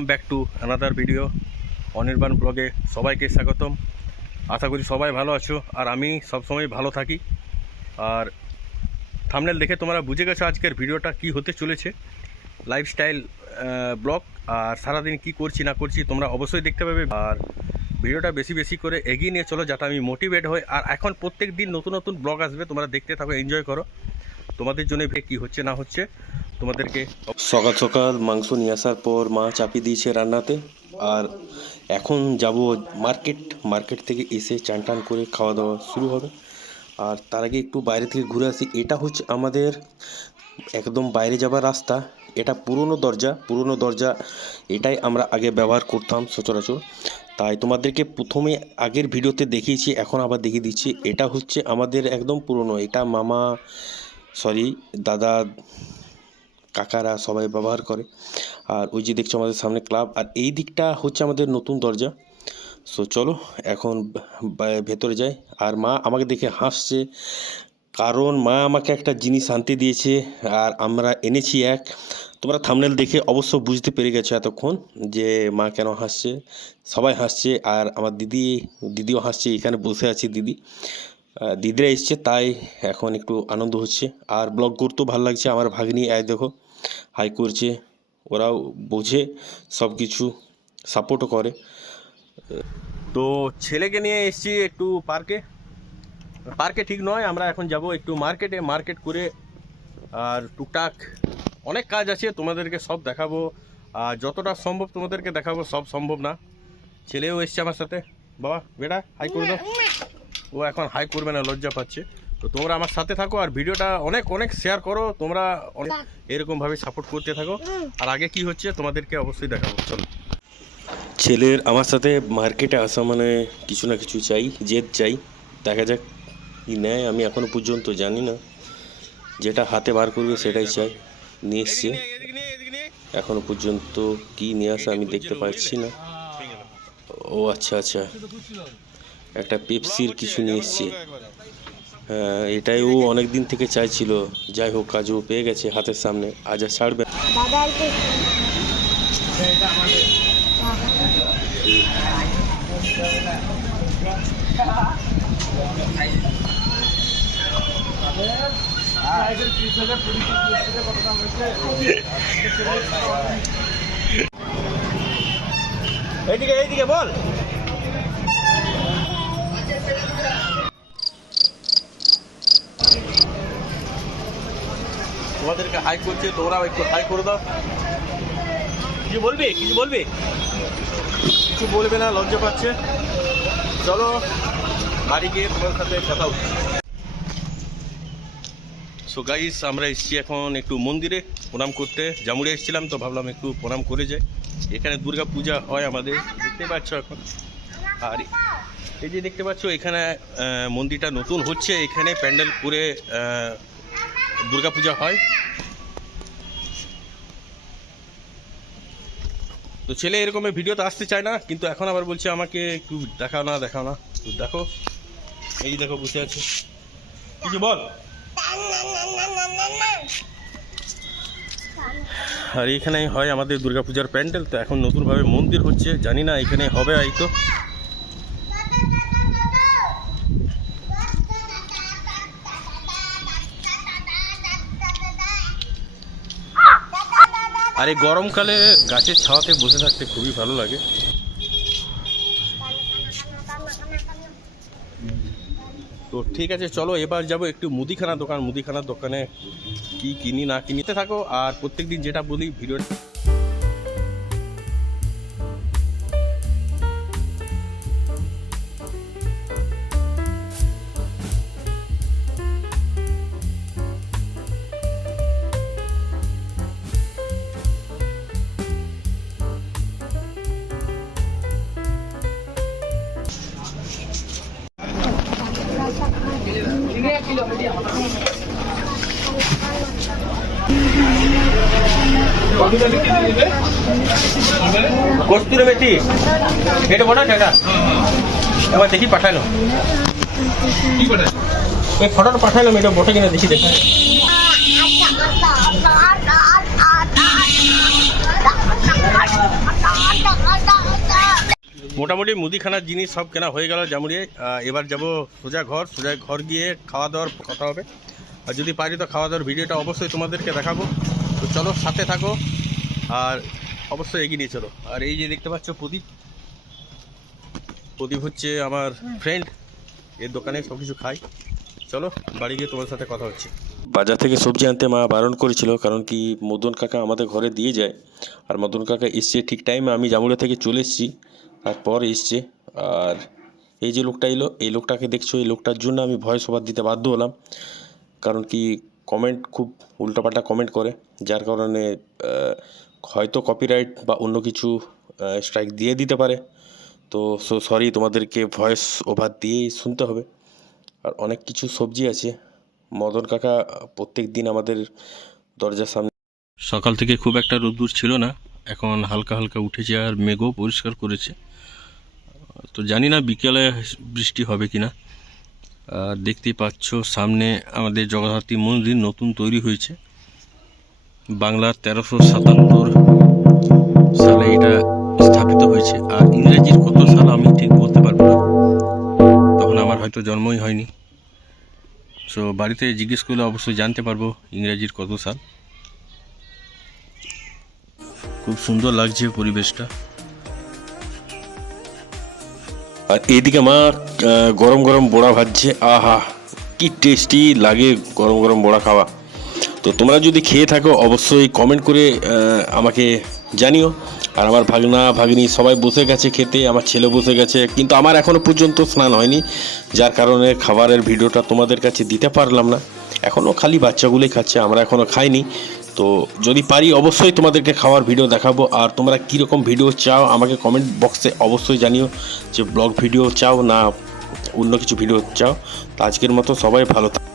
Welcome back to another video Anirban ব্লগে সবাইকে স্বাগতম। আশা করি সবাই ভালো আছো, আর আমি সবসময় ভালো থাকি। আর থাম্বনেল দেখে তোমরা বুঝে গেছো আজকের ভিডিওটা কি হতে চলেছে, লাইফস্টাইল ব্লগ। আর সারাদিন কি করছি না করছি তোমরা অবশ্যই দেখতে পাবে। আর ভিডিওটা বেশি বেশি করে এগিয়ে নিয়ে চলো, যাতে আমি মোটিভেট হই। আর এখন প্রত্যেক দিন নতুন নতুন ব্লগ আসবে, তোমরা দেখতে থাকো, এনজয় করো। তোমাদের জন্য কি হচ্ছে না হচ্ছে তোমাদেরকে। সকাল সকাল মাংস নিয়ে আসার পর মা চাপিয়ে দিয়েছে রান্নাতে, আর এখন যাব মার্কেট থেকে এসে চান টান করে খাওয়া দাওয়া শুরু হবে। আর তার আগে একটু বাইরে থেকে ঘুরে আসি। এটা হচ্ছে আমাদের একদম বাইরে যাবার রাস্তা। এটা পুরনো দরজা। এটাই আমরা আগে ব্যবহার করতাম সচরাচর, তাই তোমাদেরকে প্রথমে আগের ভিডিওতে দেখিয়েছি, এখন আবার দেখিয়ে দিচ্ছি। এটা হচ্ছে আমাদের একদম পুরনো, এটা দাদা কাকারা সবাই ব্যবহার করে। আর ওই যে দেখছো আমাদের সামনে ক্লাব, আর এই দিকটা হচ্ছে আমাদের নতুন দরজা। সো চলো এখন ভেতরে যাই। আর মা আমাকে দেখে হাসছে, কারণ মা আমাকে একটা জিনিস আনতে দিয়েছে আর আমরা এনেছি এক। তোমরা থাম্বনেল দেখে অবশ্য বুঝতে পেরে গেছো এতক্ষণ যে মা কেন হাসছে। সবাই হাসছে, আর আমার দিদিও হাসছে। এখানে বসে আছি, দিদিরা এসছে, তাই এখন একটু আনন্দ হচ্ছে। আর ব্লগ করতেও ভালো লাগছে। আমার ভাগ্নি দেখো হাই করছে, ওরাও বোঝে, সব কিছু সাপোর্টও করে। তো ছেলেকে নিয়ে এসছি একটু পার্কে ঠিক নয়, আমরা এখন যাব একটু মার্কেট করে। আর টুকটাক অনেক কাজ আছে, তোমাদেরকে সব দেখাবো। আর যতটা সম্ভব তোমাদেরকে দেখাবো, সব সম্ভব না। ছেলেও এসছে আমার সাথে। বাবা বেটা হাই করে দাও। ও এখন হাই করবে না, লজ্জা পাচ্ছে। তো তোমরা আমার সাথে থাকো, আর ভিডিওটা অনেক শেয়ার করো। তোমরা এরকমভাবে সাপোর্ট করতে থাকো। আর আগে কি হচ্ছে তোমাদেরকে অবশ্যই দেখাবো। চলো। ছেলের আমার সাথে মার্কেটে আসা মানে কিছু না কিছু জেদ চাই। দেখা যাক কি নেয়, আমি এখনো পর্যন্ত জানি না। যেটা হাতে বার করবে সেটাই চাই। নিয়ে এসছে, এখনো পর্যন্ত কি নিয়ে আসা আমি দেখতে পাচ্ছি না। ও আচ্ছা, একটা পেপসির কিছু নিয়ে এসছে। হ্যাঁ, এটাই ও অনেক দিন থেকে চাইছিল। যাই হোক, কাজও পেয়ে গেছে হাতের সামনে, আজ আর ছাড়বে। এইদিকে বল। তোমাদেরকে হাই করছে, তোমরাও একটু হাই করে দাও। কিছু বলবে? কিছু বলবে না, লজ্জা পাচ্ছে। চলো বাড়ি গিয়ে তোমার সাথে কথা হচ্ছে। সো গাইস, আমরা এসেছি এখন একটু মন্দিরে প্রণাম করতে। জামুড়ে এসেছিলাম, তো ভাবলাম একটু প্রণাম করে যাই। এখানে দুর্গা পূজা হয় আমাদের, দেখতে পাচ্ছ এখন। আর এই যে দেখতে পাচ্ছ, এখানে মন্দিরটা নতুন হচ্ছে, এখানে প্যান্ডেল করে দুর্গা পূজা হয়। তো ছেলে এরকমের ভিডিওতে আসতে চায় না, কিন্তু এখন আবার বলছে আমাকে একটু দেখাও না। তো দেখো, এই দেখো বসে আছে, কিছু বল। আর এখানে হয় আমাদের দুর্গাপূজার প্যান্ডেল। তো এখন নতুনভাবে মন্দির হচ্ছে, জানি না এখানে হবে হয়তো। আর এই গরমকালে গাছের ছাওয়াতে বসে থাকতে খুবই ভালো লাগে। তো ঠিক আছে, চলো এবার যাব একটু মুদিখানার দোকানে কি কিনি না কিনিতে থাকো। আর প্রত্যেকদিন যেটা বলি ভিডিও কস্তুরি মেথি এটা বড় টাকা এবার দেখি পাঠালো কি পাঠায় ওই ফটোটা পাঠালো এটা বটে কিনা দেখি দেখা মোটামুটি মুদিখানার জিনিস সব কেনা হয়ে গেল জামুরিয়ে। এবার যাব সোজা ঘর গিয়ে খাওয়া দাওয়ার কথা হবে। আর যদি পারি তো খাওয়া দাওয়ার ভিডিওটা অবশ্যই তোমাদেরকে দেখাবো। তো চলো সাথে থাকো আর অবশ্যই এগিয়ে নিয়ে চলো। আর এই যে দেখতে পাচ্ছ প্রদীপ হচ্ছে আমার ফ্রেন্ড, এর দোকানে সব কিছু খাই। চলো বাড়ি গিয়ে তোমার সাথে কথা হচ্ছে। বাজার থেকে সবজি আনতে মা বারণ করেছিল, কারণ কি মদন কাকা আমাদের ঘরে দিয়ে যায়। আর মদন কাকা এসছে ঠিক টাইমে, আমি জামুড়া থেকে চলে এসেছি তারপর এসছে। আর এই যে লোকটা এলো, এই লোকটাকে দেখছো, এই লোকটার জন্য আমি ভয়েস ওভার দিতে বাধ্য হলাম। কারণ কি কমেন্ট খুব উল্টোপাল্টা কমেন্ট করে, যার কারণে হয়তো কপিরাইট বা অন্য কিছু স্ট্রাইক দিয়ে দিতে পারে। তো সরি, তোমাদেরকে ভয়েস ওভার দিয়েই শুনতে হবে। আর অনেক কিছু সবজি আছে। মদন কাকা প্রত্যেক দিন আমাদের দরজার সামনে। সকাল থেকে খুব একটা রোদ্দুর ছিল না, এখন হালকা হালকা উঠেছে আর মেঘও পরিষ্কার করেছে। তো জানি না বিকেলে বৃষ্টি হবে কিনা। আর দেখতেই পাচ্ছ সামনে আমাদের জগদ্ধাত্রী মন্দির নতুন তৈরি হয়েছে। বাংলার 1377 সালে এটা স্থাপিত হয়েছে। আর ইংরেজির কত সাল আমি ঠিক বলতে পারবো না, তখন আমার হয়তো জন্মই হয়নি। সো বাড়িতে জিজ্ঞেস করলে অবশ্যই জানতে পারবো ইংরেজির কত সাল। খুব সুন্দর লাগছে পরিবেশটা। আর এইদিকে মা গরম গরম বড়া ভাজছে। আহা কি টেস্টি লাগে গরম গরম বড়া খাওয়া। তো তোমরা যদি খেয়ে থাকো অবশ্যই কমেন্ট করে আমাকে জানিও। আর আমার ভাগনা ভাগ্নি সবাই বসে গেছে খেতে, আমার ছেলে বসে গেছে, কিন্তু আমার এখনও পর্যন্ত স্নান হয়নি, যার কারণে খাবারের ভিডিওটা তোমাদের কাছে দিতে পারলাম না। এখনও খালি বাচ্চাগুলোই খাচ্ছে, আমরা এখনও খাইনি। তো যদি পারি অবশ্যই তোমাদেরকে খাওয়ার ভিডিও দেখাবো। আর তোমরা কীরকম ভিডিও চাও আমাকে কমেন্ট বক্সে অবশ্যই জানিও, যে ব্লগ ভিডিও চাও না অন্য কিছু ভিডিও চাও। তো আজকের মতো সবাই ভালো থাকো।